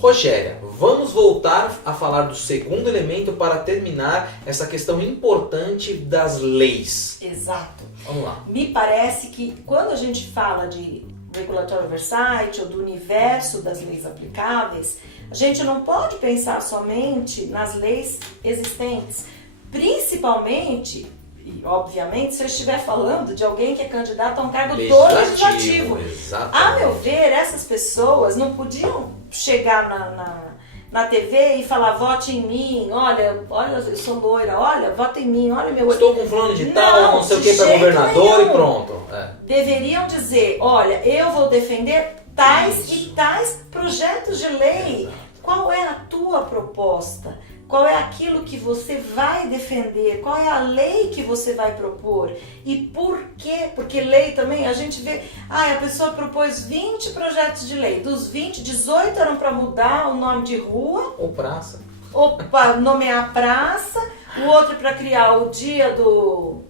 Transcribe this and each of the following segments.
Rogéria, vamos voltar a falar do segundo elemento para terminar essa questão importante das leis. Exato. Vamos lá. Me parece que quando a gente fala de regulatory oversight ou do universo das leis aplicáveis, a gente não pode pensar somente nas leis existentes, principalmente, e obviamente, se eu estiver falando de alguém que é candidato a um cargo do legislativo. Exatamente. A meu ver, essas pessoas não podiam chegar na TV e falar, vote em mim, olha, eu sou loira, olha, vota em mim, olha meu... Estou com fulano de tal, não sei o que, para governador nenhum. E pronto. Deveriam dizer, olha, eu vou defender tais e tais projetos de lei. Exato. Qual é a tua proposta? Qual é aquilo que você vai defender? Qual é a lei que você vai propor? E por quê? Porque lei também, a gente vê... a pessoa propôs 20 projetos de lei. Dos 20, 18 eram para mudar o nome de rua. Ou praça. Ou para nomear praça. O outro para criar o dia do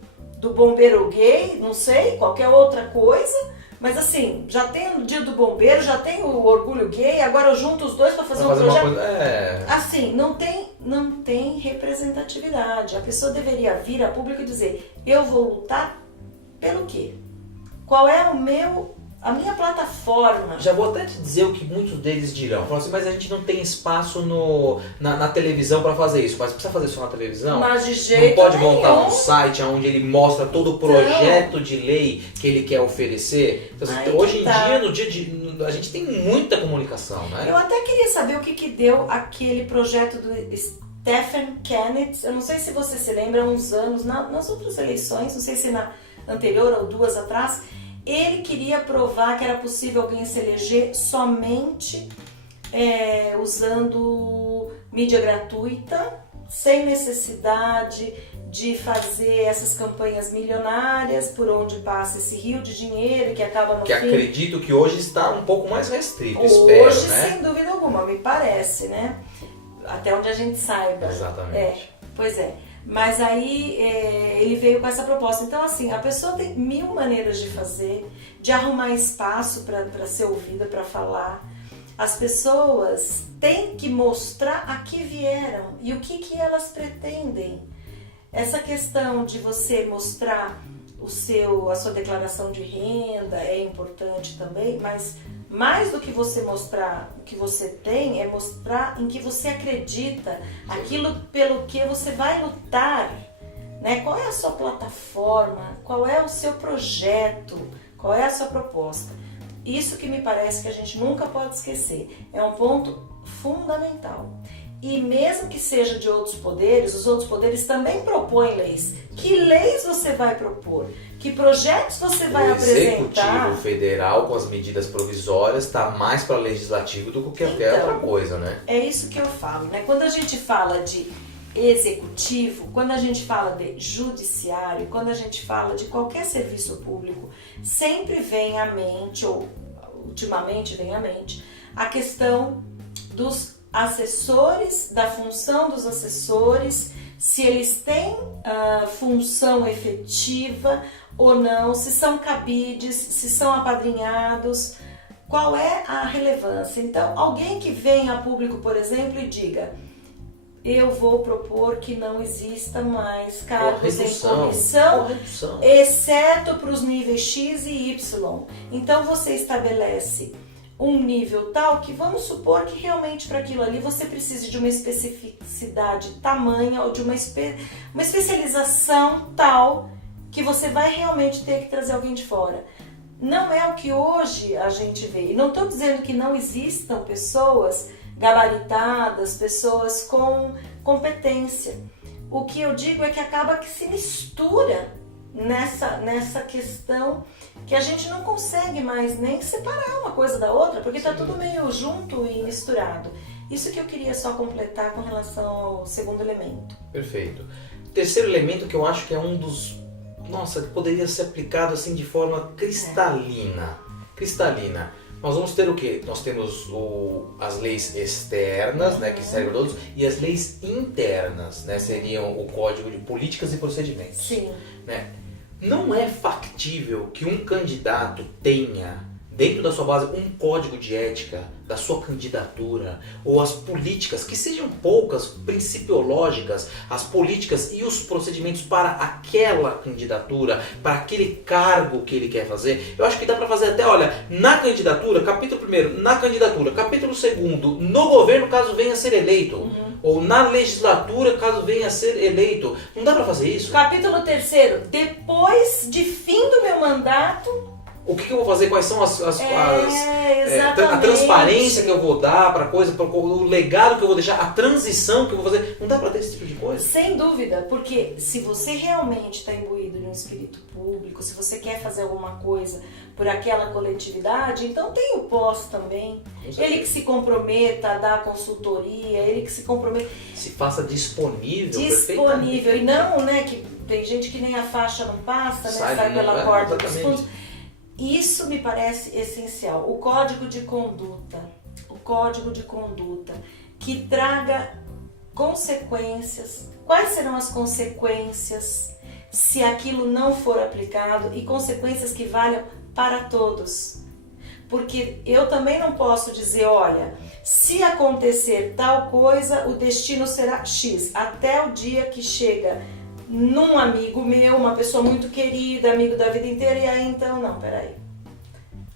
bombeiro gay, não sei, qualquer outra coisa. Mas assim, já tem o dia do bombeiro, já tem o orgulho gay, agora eu junto os dois para fazer um projeto. Assim, não tem representatividade. A pessoa deveria vir a público e dizer, eu vou lutar pelo quê? Qual é a minha plataforma? Já vou até te dizer o que muitos deles dirão. Falam assim, mas a gente não tem espaço na televisão para fazer isso. Mas precisa fazer isso na televisão? Mas de jeito não pode nenhum. montar um site onde ele mostra todo o projeto de lei que ele quer oferecer? Então, hoje em dia, a gente tem muita comunicação, né? Eu até queria saber o que deu aquele projeto do Stephen Kennedy. Eu não sei se você se lembra, há uns anos, nas outras eleições, não sei se na anterior ou 2 atrás, ele queria provar que era possível alguém se eleger somente usando mídia gratuita, sem necessidade de fazer essas campanhas milionárias por onde passa esse rio de dinheiro que acaba no fim. Acredito que hoje está um pouco mais restrito, hoje, né? Sem dúvida alguma, me parece, né? Até onde a gente saiba. Exatamente. Pois é. Mas aí ele veio com essa proposta. Então, assim, a pessoa tem 1000 maneiras de fazer, de arrumar espaço para ser ouvida, para falar. As pessoas têm que mostrar a que vieram e o que elas pretendem. Essa questão de você mostrar a sua declaração de renda é importante também, mas mais do que você mostrar o que você tem, é mostrar em que você acredita, aquilo pelo que você vai lutar, né? Qual é a sua plataforma, qual é o seu projeto, qual é a sua proposta. Isso que me parece que a gente nunca pode esquecer, é um ponto fundamental. E mesmo que seja de outros poderes, os outros poderes também propõem leis. Que leis você vai propor? Que projetos você vai apresentar? O Executivo Federal, com as medidas provisórias, está mais para legislativo do que qualquer outra coisa, né? É isso que eu falo, né? Quando a gente fala de executivo, quando a gente fala de judiciário, quando a gente fala de qualquer serviço público, sempre vem à mente, ou ultimamente vem à mente, a questão dos assessores, da função dos assessores, se eles têm função efetiva ou não, se são cabides, se são apadrinhados, qual é a relevância. Então, alguém que vem a público, por exemplo, e diga, eu vou propor que não exista mais cargos em comissão, exceto para os níveis X e Y. Então, você estabelece um nível tal que vamos supor que realmente para aquilo ali você precise de uma especificidade tamanha ou de uma especialização tal que você vai realmente ter que trazer alguém de fora. Não é o que hoje a gente vê. E não estou dizendo que não existam pessoas gabaritadas, pessoas com competência. O que eu digo é que acaba que se mistura nessa questão que a gente não consegue mais nem separar uma coisa da outra, porque está tudo meio junto e misturado. Isso que eu queria só completar com relação ao segundo elemento. Perfeito. O terceiro elemento que eu acho que é um dos... Nossa, que poderia ser aplicado assim de forma cristalina. Cristalina. Nós vamos ter o quê? Nós temos as leis externas, né, que servem a todos, e as leis internas, né, seriam o Código de Políticas e Procedimentos. Sim. Né? Não é factível que um candidato tenha dentro da sua base um código de ética da sua candidatura, ou as políticas, que sejam poucas, principiológicas, as políticas e os procedimentos para aquela candidatura, para aquele cargo que ele quer fazer. Eu acho que dá para fazer até, olha, na candidatura, capítulo 1º, na candidatura, capítulo 2º, no governo, caso venha a ser eleito, ou na legislatura, caso venha a ser eleito. Não dá para fazer isso? Capítulo 3º, depois de fim do meu mandato... O que eu vou fazer? Quais são a transparência que eu vou dar para a coisa, o legado que eu vou deixar, a transição que eu vou fazer? Não dá para ter esse tipo de coisa? Sem dúvida, porque se você realmente está imbuído de um espírito público, se você quer fazer alguma coisa por aquela coletividade, então tem o pós também. Ele que se comprometa a dar consultoria, ele que se comprometa... Se faça disponível. Disponível, e não, né, que tem gente que nem a faixa não passa, né, sai pela porta dos fundos. Isso me parece essencial. O código de conduta que traga consequências. Quais serão as consequências se aquilo não for aplicado e consequências que valham para todos? Porque eu também não posso dizer, olha, se acontecer tal coisa, o destino será X, até o dia que chega num amigo meu, uma pessoa muito querida, amigo da vida inteira, e aí então, não, peraí.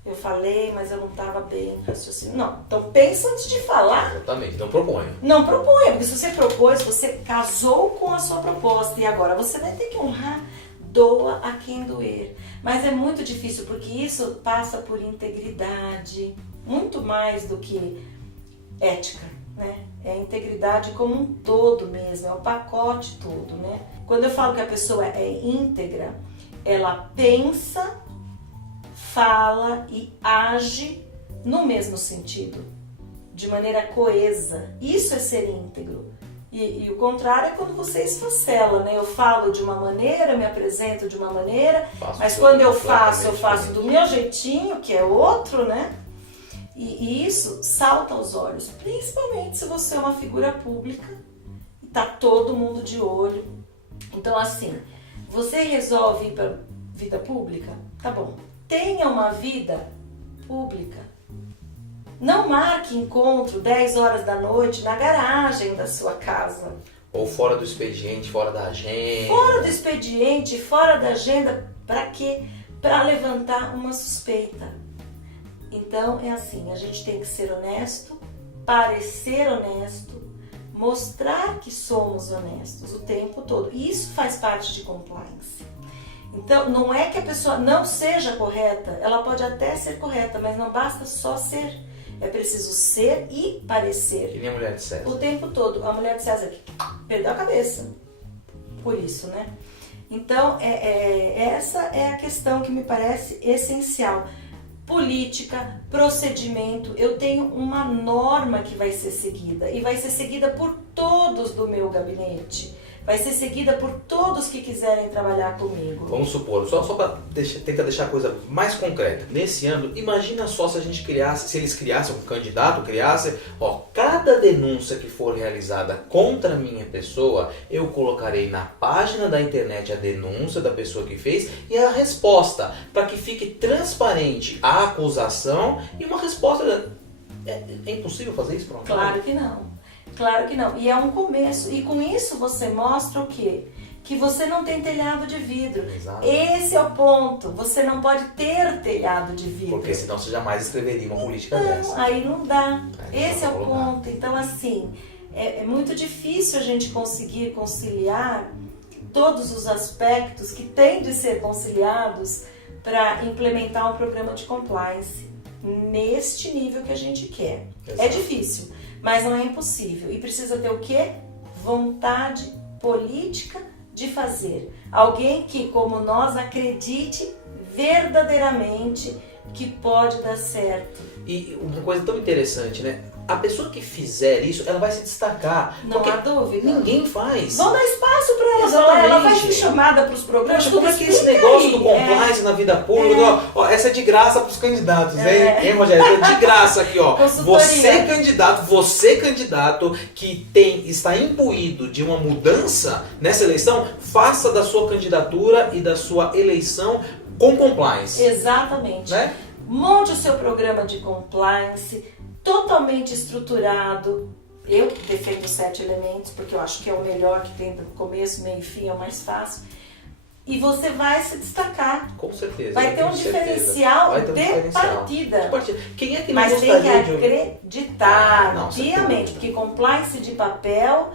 Eu falei, mas eu não estava bem raciocínio. Não, então pensa antes de falar. Exatamente, não proponha. Não proponha, porque se você propôs, você casou com a sua proposta, e agora você vai ter que honrar, doa a quem doer. Mas é muito difícil, porque isso passa por integridade, muito mais do que ética, né? É a integridade como um todo mesmo, é o pacote todo, né? Quando eu falo que a pessoa é íntegra, ela pensa, fala e age no mesmo sentido, de maneira coesa. Isso é ser íntegro. E o contrário é quando você esfacela, né? Eu falo de uma maneira, me apresento de uma maneira, mas quando eu faço do meu jeitinho, que é outro, né? E isso salta aos olhos, principalmente se você é uma figura pública e tá todo mundo de olho. Então, assim, você resolve ir para vida pública? Tá bom. Tenha uma vida pública. Não marque encontro 10 horas da noite na garagem da sua casa. Ou fora do expediente, fora da agenda. Fora do expediente, fora da agenda, para quê? Para levantar uma suspeita. Então, é assim, a gente tem que ser honesto, parecer honesto, mostrar que somos honestos o tempo todo. E isso faz parte de compliance. Então, não é que a pessoa não seja correta, ela pode até ser correta, mas não basta só ser. É preciso ser e parecer. Que nem a mulher de César. O tempo todo. A mulher de César perdeu a cabeça. Por isso, né? Então, essa é a questão que me parece essencial. Política, procedimento, eu tenho uma norma que vai ser seguida e vai ser seguida por todos do meu gabinete, vai ser seguida por todos que quiserem trabalhar comigo. Vamos supor, só para tentar deixar a coisa mais concreta, nesse ano, imagina só se a gente criasse, se eles criassem, um candidato criasse, cada denúncia que for realizada contra a minha pessoa, eu colocarei na página da internet a denúncia da pessoa que fez e a resposta, para que fique transparente a acusação e uma resposta. É impossível fazer isso, pronto? Claro que não. Claro que não. E é um começo. E com isso você mostra o quê? Que você não tem telhado de vidro. Exato. Esse é o ponto. Você não pode ter telhado de vidro. Porque senão você jamais escreveria uma política dessa. Aí não dá. Aí Esse é o colocar. ponto. Então, assim, é muito difícil a gente conseguir conciliar todos os aspectos que têm de ser conciliados para implementar um programa de compliance neste nível que a gente quer. Exato. É difícil. Mas não é impossível. E precisa ter o quê? Vontade política de fazer. Alguém que, como nós, acredite verdadeiramente que pode dar certo. E uma coisa tão interessante, né? A pessoa que fizer isso, ela vai se destacar. Não há dúvida. Ninguém faz. Vão dar espaço para ela. Exatamente. Ela vai ser chamada para os programas. Poxa, como é que esse negócio do compliance na vida pública, essa é de graça para os candidatos, hein, Rogério? De graça aqui, ó. Você candidato que está imbuído de uma mudança nessa eleição, faça da sua candidatura e da sua eleição com compliance. Exatamente. Né? monte o seu programa de compliance, totalmente estruturado. Eu defendo os 7 elementos, porque eu acho que é o melhor que tem do começo, meio e fim, é o mais fácil. E você vai se destacar. Com certeza. Vai ter um diferencial de partida. Quem é que não Mas tem gostaria que acreditar piamente, porque compliance de papel,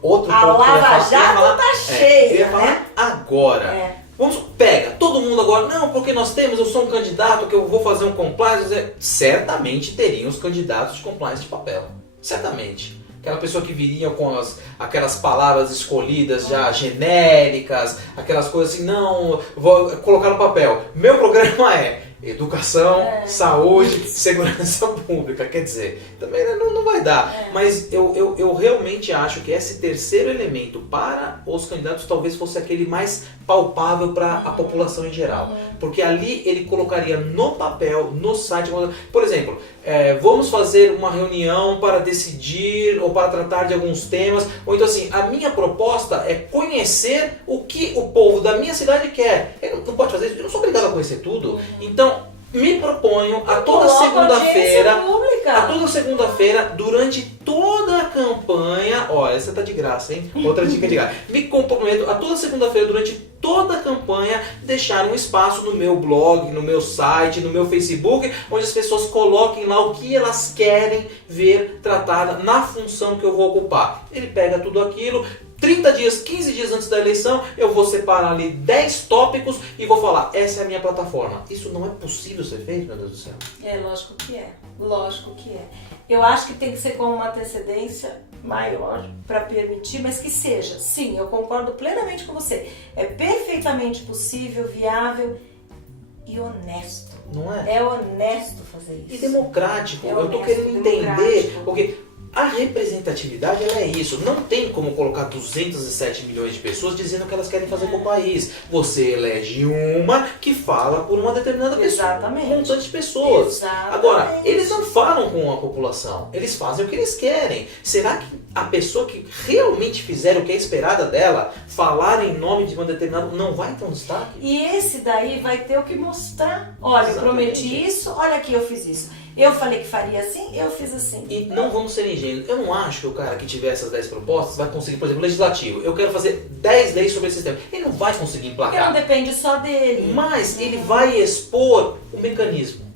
outro a ponto Lava Jato tá cheia, eu ia falar né? agora. Vamos, pega, todo mundo agora, não, porque eu sou um candidato que eu vou fazer um compliance. Certamente teriam os candidatos de compliance de papel. Certamente. Aquela pessoa que viria com aquelas palavras escolhidas já genéricas, aquelas coisas assim, não, vou colocar no papel. Meu programa é educação, saúde, segurança pública. Quer dizer, também não vai dar. Mas eu realmente acho que esse terceiro elemento para os candidatos talvez fosse aquele mais palpável para a população em geral. Porque ali ele colocaria no papel, no site, por exemplo, vamos fazer uma reunião para decidir ou para tratar de alguns temas, ou então assim, a minha proposta é conhecer o que o povo da minha cidade quer. Ele não pode fazer isso, eu não sou obrigado a conhecer tudo. Então, me proponho a toda segunda-feira, durante toda a campanha, ó, essa tá de graça, hein? Outra dica de graça. Me comprometo a toda segunda-feira, durante toda a campanha, deixar um espaço no meu blog, no meu site, no meu Facebook, onde as pessoas coloquem lá o que elas querem ver tratada na função que eu vou ocupar. Ele pega tudo aquilo, 30 dias, 15 dias antes da eleição, eu vou separar ali 10 tópicos e vou falar, essa é a minha plataforma. Isso não é possível ser feito, meu Deus do céu? Lógico que é. Lógico que é. Eu acho que tem que ser com uma antecedência maior para permitir, mas que seja. Sim, eu concordo plenamente com você. É perfeitamente possível, viável e honesto. Não é? É honesto fazer isso. E democrático. Eu tô honesto, querendo entender, porque a representatividade ela é isso. Não tem como colocar 207 milhões de pessoas dizendo o que elas querem fazer com o país. Você elege uma que fala por uma determinada pessoa. Exatamente. Um montante de pessoas. Exatamente. Agora, eles não falam com a população. Eles fazem o que eles querem. Será que a pessoa que realmente fizer o que é esperada dela, falar em nome de uma determinada, não vai ter um destaque? E esse daí vai ter o que mostrar. Olha, eu prometi isso, olha aqui, eu fiz isso. Eu falei que faria assim, eu fiz assim. E não vamos ser ingênuos. Eu não acho que o cara que tiver essas 10 propostas vai conseguir, por exemplo, legislativo. Eu quero fazer 10 leis sobre esse tema. Ele não vai conseguir Porque emplacar. não depende só dele. Mas ele vai expor o mecanismo.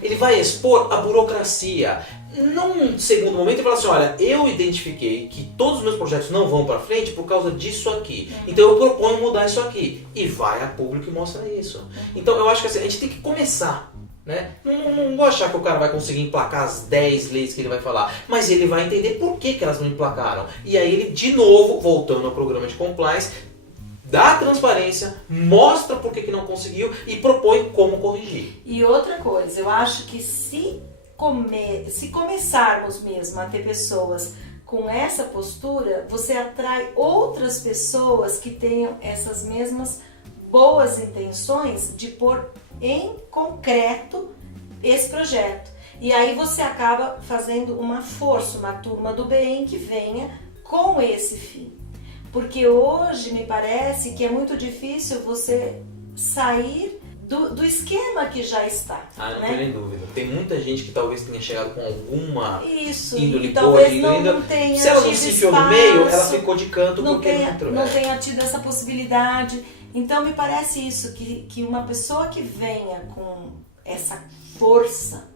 Ele vai expor a burocracia. Num segundo momento ele fala assim, olha, eu identifiquei que todos os meus projetos não vão para frente por causa disso aqui. Então eu proponho mudar isso aqui. E vai a público e mostra isso. Então eu acho que assim, a gente tem que começar. Né? Não vou achar que o cara vai conseguir emplacar as 10 leis que ele vai falar, mas ele vai entender por que elas não emplacaram. E aí ele, de novo, voltando ao programa de compliance, dá transparência, mostra por que não conseguiu e propõe como corrigir. E outra coisa, eu acho que se começarmos mesmo a ter pessoas com essa postura, você atrai outras pessoas que tenham essas mesmas boas intenções de pôr em concreto esse projeto. E aí você acaba fazendo uma força, uma turma do bem que venha com esse fim. Porque hoje me parece que é muito difícil você sair do esquema que já está. Não tenho nem dúvida. Tem muita gente que talvez tenha chegado com alguma índole boa, talvez não tenha se ela não tido se enfiou espaço, no meio, ela ficou de canto porque não tenha tido essa possibilidade. Então me parece isso, que uma pessoa que venha com essa força,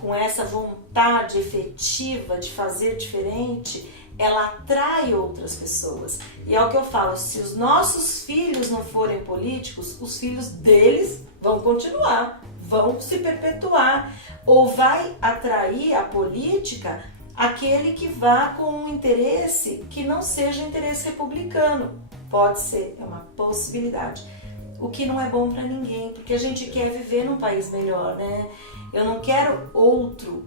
com essa vontade efetiva de fazer diferente, ela atrai outras pessoas. E é o que eu falo, se os nossos filhos não forem políticos, os filhos deles vão continuar, vão se perpetuar. Ou vai atrair a política aquele que vá com um interesse que não seja interesse republicano. Pode ser, é uma possibilidade. O que não é bom para ninguém, porque a gente quer viver num país melhor, né? Eu não quero outro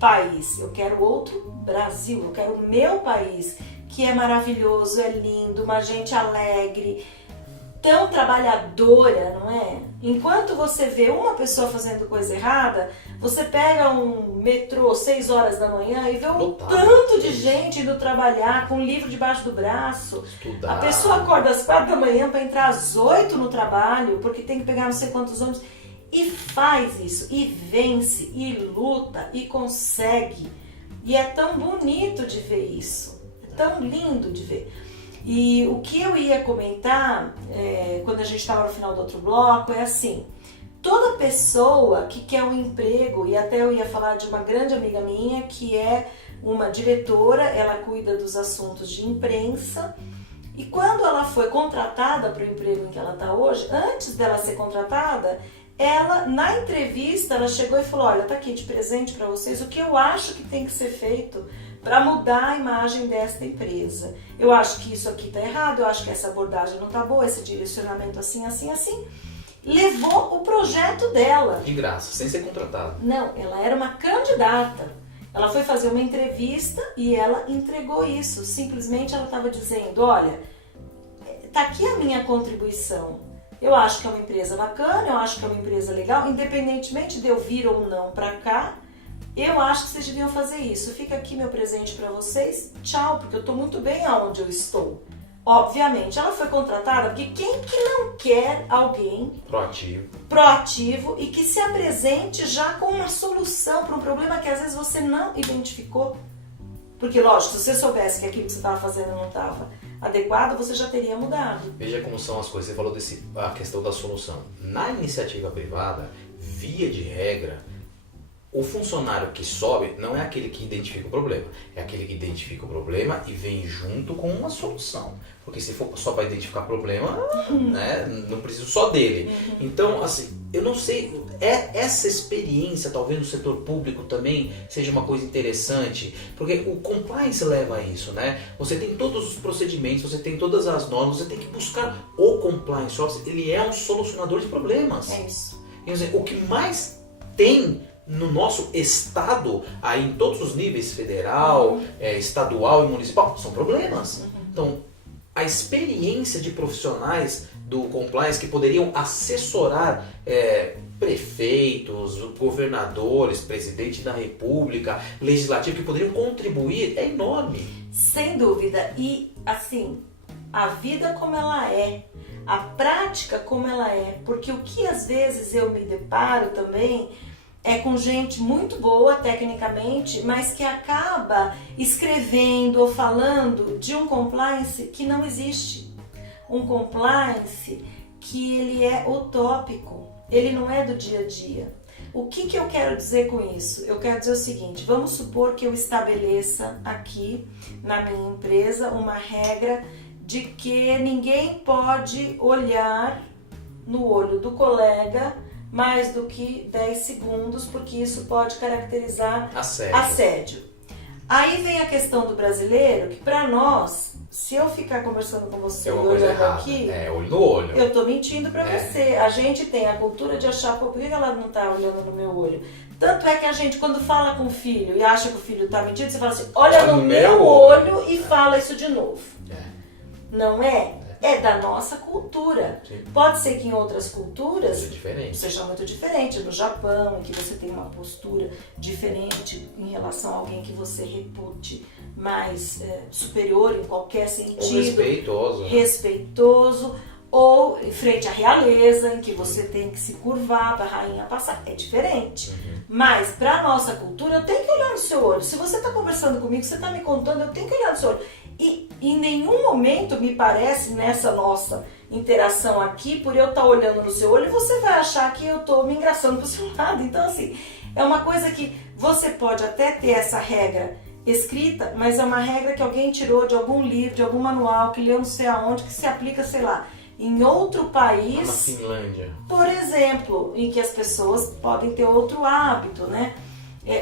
país, eu quero outro Brasil, eu quero o meu país, que é maravilhoso, é lindo, uma gente alegre, tão trabalhadora, não é? Enquanto você vê uma pessoa fazendo coisa errada, você pega um metrô 6 horas da manhã e vê um tanto de gente indo trabalhar com um livro debaixo do braço. Estudar. A pessoa acorda às 4 da manhã para entrar às 8 no trabalho, porque tem que pegar não sei quantos ônibus. e faz isso, e vence, e luta, e consegue. E é tão bonito de ver isso, é tão lindo de ver. E o que eu ia comentar, quando a gente estava no final do outro bloco, é assim, toda pessoa que quer um emprego, e até eu ia falar de uma grande amiga minha, que é uma diretora, ela cuida dos assuntos de imprensa, e quando ela foi contratada para o emprego em que ela está hoje, antes dela ser contratada, ela, na entrevista, ela chegou e falou, olha, tá aqui de presente para vocês o que eu acho que tem que ser feito para mudar a imagem desta empresa. Eu acho que isso aqui tá errado, eu acho que essa abordagem não tá boa, esse direcionamento assim, assim, assim. Levou o projeto dela. De graça, sem ser contratada. Não, ela era uma candidata. Ela foi fazer uma entrevista e ela entregou isso. Simplesmente ela estava dizendo, olha, tá aqui a minha contribuição. Eu acho que é uma empresa bacana, eu acho que é uma empresa legal, independentemente de eu vir ou não para cá, eu acho que vocês deviam fazer isso. Fica aqui meu presente para vocês, tchau, porque eu estou muito bem aonde eu estou. Obviamente, ela foi contratada porque quem que não quer alguém proativo e que se apresente já com uma solução para um problema que às vezes você não identificou. Porque, lógico, se você soubesse que aquilo que você estava fazendo não estava adequado, você já teria mudado. Veja como são as coisas. Você falou a questão da solução. Na iniciativa privada, via de regra, o funcionário que sobe não é aquele que identifica o problema, é aquele que identifica o problema e vem junto com uma solução. Porque se for só para identificar problema, né, não preciso só dele. Então, assim, eu não sei, essa experiência talvez no setor público também seja uma coisa interessante, porque o compliance leva a isso, né? Você tem todos os procedimentos, você tem todas as normas, você tem que buscar o compliance officer, ele é um solucionador de problemas. É isso. Quer dizer, o que mais tem no nosso estado, aí em todos os níveis, federal, estadual e municipal, são problemas. Então, a experiência de profissionais do compliance que poderiam assessorar prefeitos, governadores, presidente da república, legislativo, que poderiam contribuir, é enorme. Sem dúvida. E, assim, a vida como ela é, a prática como ela é, porque o que às vezes eu me deparo também é com gente muito boa tecnicamente, mas que acaba escrevendo ou falando de um compliance que não existe. Um compliance que ele é utópico, ele não é do dia a dia. O que eu quero dizer com isso? Eu quero dizer o seguinte, vamos supor que eu estabeleça aqui na minha empresa uma regra de que ninguém pode olhar no olho do colega mais do que 10 segundos, porque isso pode caracterizar assédio. Aí vem a questão do brasileiro, que para nós, se eu ficar conversando com você e olhando aqui, olho no olho. Eu tô mentindo para você. A gente tem a cultura de achar, por que ela não tá olhando no meu olho? Tanto é que a gente, quando fala com o filho e acha que o filho tá mentindo, você fala assim, olha no meu olho e fala isso de novo. Não é? É da nossa cultura. Sim. Pode ser que em outras culturas seja muito diferente. No Japão, em que você tem uma postura diferente em relação a alguém que você repute mais superior em qualquer sentido. Ou respeitoso. Respeitoso. Ou em frente à realeza, em que você tem que se curvar para a rainha passar. É diferente. Mas para a nossa cultura, eu tenho que olhar no seu olho. Se você está conversando comigo, você está me contando, eu tenho que olhar no seu olho. E em nenhum momento me parece nessa nossa interação aqui, por eu estar olhando no seu olho, você vai achar que eu estou me engraçando pro seu lado. Então, assim, é uma coisa que você pode até ter essa regra escrita, mas é uma regra que alguém tirou de algum livro, de algum manual, que leu não sei aonde, que se aplica, sei lá, em outro país. Na Finlândia. Por exemplo, em que as pessoas podem ter outro hábito, né?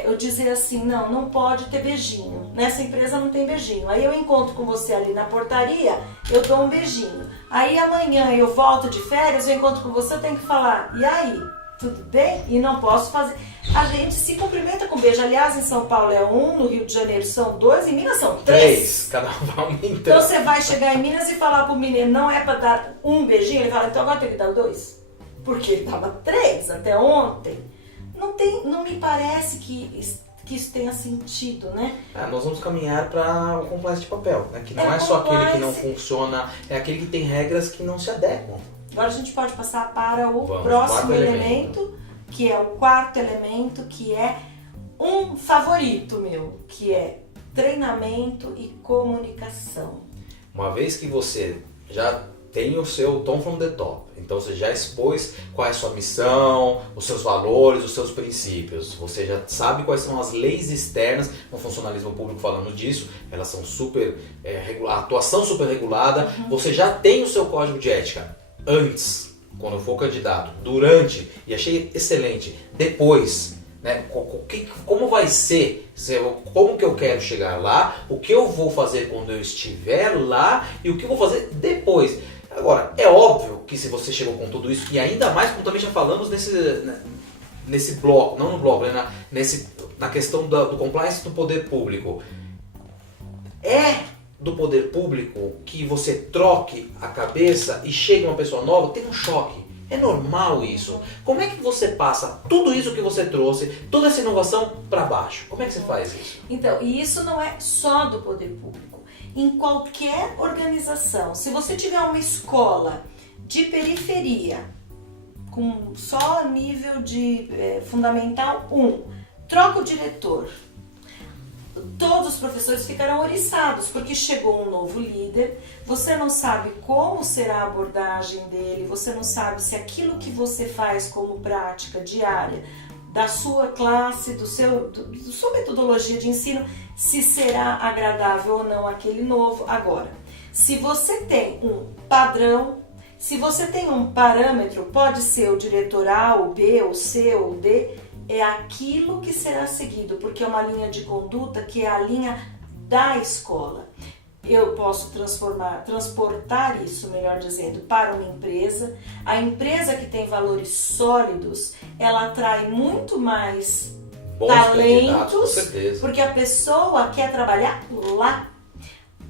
Eu dizer assim, não pode ter beijinho, nessa empresa não tem beijinho. Aí eu encontro com você ali na portaria, eu dou um beijinho. Aí amanhã eu volto de férias, eu encontro com você, eu tenho que falar, e aí, tudo bem? E não posso fazer. A gente se cumprimenta com beijo. Aliás, em São Paulo é 1, no Rio de Janeiro são 2, em Minas são 3. Cada um vai aumentando. Então você vai chegar em Minas e falar pro menino, não é pra dar um beijinho, ele fala, então agora tem que dar 2. Porque ele dava 3 até ontem. Não me parece que isso tenha sentido, né? Nós vamos caminhar para o compliance de papel, né? Que não é só aquele que não funciona, é aquele que tem regras que não se adequam. Agora a gente pode passar para o próximo elemento, que é o quarto elemento, que é um favorito meu, que é treinamento e comunicação. Uma vez que você já tem o seu Tom from the Top, então você já expôs qual é a sua missão, os seus valores, os seus princípios, você já sabe quais são as leis externas, no funcionalismo público falando disso, elas são super, a atuação super regulada, você já tem o seu código de ética antes, quando for candidato, durante, e achei excelente, depois, né, como vai ser, como que eu quero chegar lá, o que eu vou fazer quando eu estiver lá e o que eu vou fazer depois. Agora, é óbvio que se você chegou com tudo isso, e ainda mais como também já falamos nesse bloco, não no bloco, né, na questão do compliance do poder público, é do poder público que você troque a cabeça e chegue uma pessoa nova, tem um choque. É normal isso. Como é que você passa tudo isso que você trouxe, toda essa inovação para baixo? Como é que você faz isso? Então, e isso não é só do poder público. Em qualquer organização, se você tiver uma escola de periferia, com só nível de fundamental 1, troca o diretor. Todos os professores ficarão oriçados, porque chegou um novo líder, você não sabe como será a abordagem dele, você não sabe se aquilo que você faz como prática diária da sua classe, sua metodologia de ensino, se será agradável ou não aquele novo. Agora, se você tem um padrão, se você tem um parâmetro, pode ser o diretor A, o B, o C ou o D, é aquilo que será seguido, porque é uma linha de conduta que é a linha da escola. Eu posso transportar isso, melhor dizendo, para uma empresa. A empresa que tem valores sólidos, ela atrai muito mais bons talentos, com certeza, porque a pessoa quer trabalhar lá.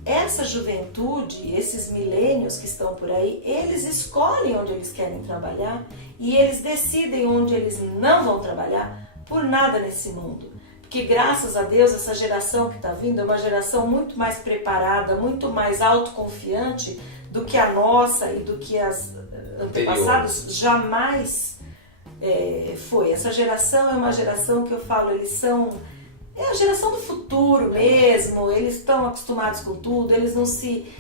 Essa juventude, esses milênios que estão por aí, eles escolhem onde eles querem trabalhar e eles decidem onde eles não vão trabalhar por nada nesse mundo. Porque graças a Deus essa geração que está vindo é uma geração muito mais preparada, muito mais autoconfiante do que a nossa e do que as antepassadas jamais foi. Essa geração é uma geração que eu falo, eles são... É a geração do futuro mesmo, eles estão acostumados com tudo, eles não se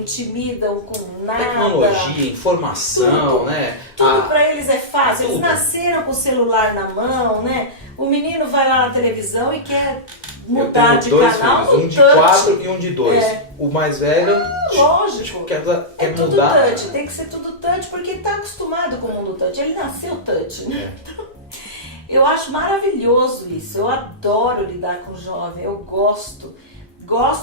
intimidam com nada. Tecnologia, informação, tudo, né? Tudo para eles é fácil, tudo. Eles nasceram com o celular na mão, né? O menino vai lá na televisão e quer mudar de canal. Filhos, um de 4 e um de 2. O mais velho, lógico, quer tudo mudar. touch, tem que ser tudo touch, porque ele está acostumado com o mundo touch, ele nasceu touch, né? Então, eu acho maravilhoso isso, eu adoro lidar com jovem, eu gosto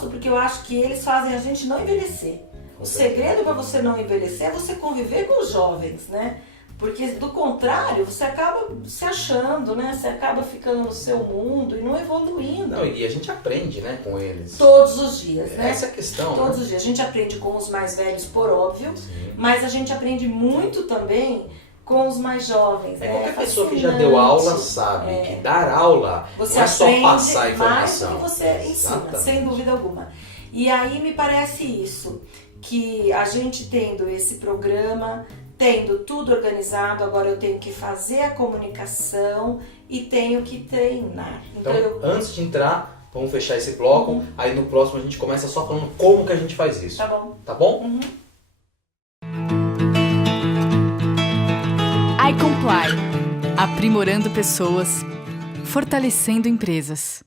porque eu acho que eles fazem a gente não envelhecer. O segredo para você não envelhecer é você conviver com os jovens, né? Porque do contrário, você acaba se achando, né? Você acaba ficando no seu mundo e não evoluindo. Não, e a gente aprende, né, com eles. Todos os dias, né? Essa é a questão, Todos né? os dias. A gente aprende com os mais velhos, por óbvio, Sim. mas a gente aprende muito também com os mais jovens. Qualquer pessoa que já deu aula sabe que dar aula você não é só passar mais informação. do que você ensina, Exatamente. sem dúvida alguma. E aí me parece isso, que a gente tendo esse programa, tendo tudo organizado, agora eu tenho que fazer a comunicação e tenho que treinar. Então, antes de entrar, vamos fechar esse bloco, aí no próximo a gente começa só falando como que a gente faz isso. Tá bom. Tá bom? Uhum. iComply, aprimorando pessoas, fortalecendo empresas.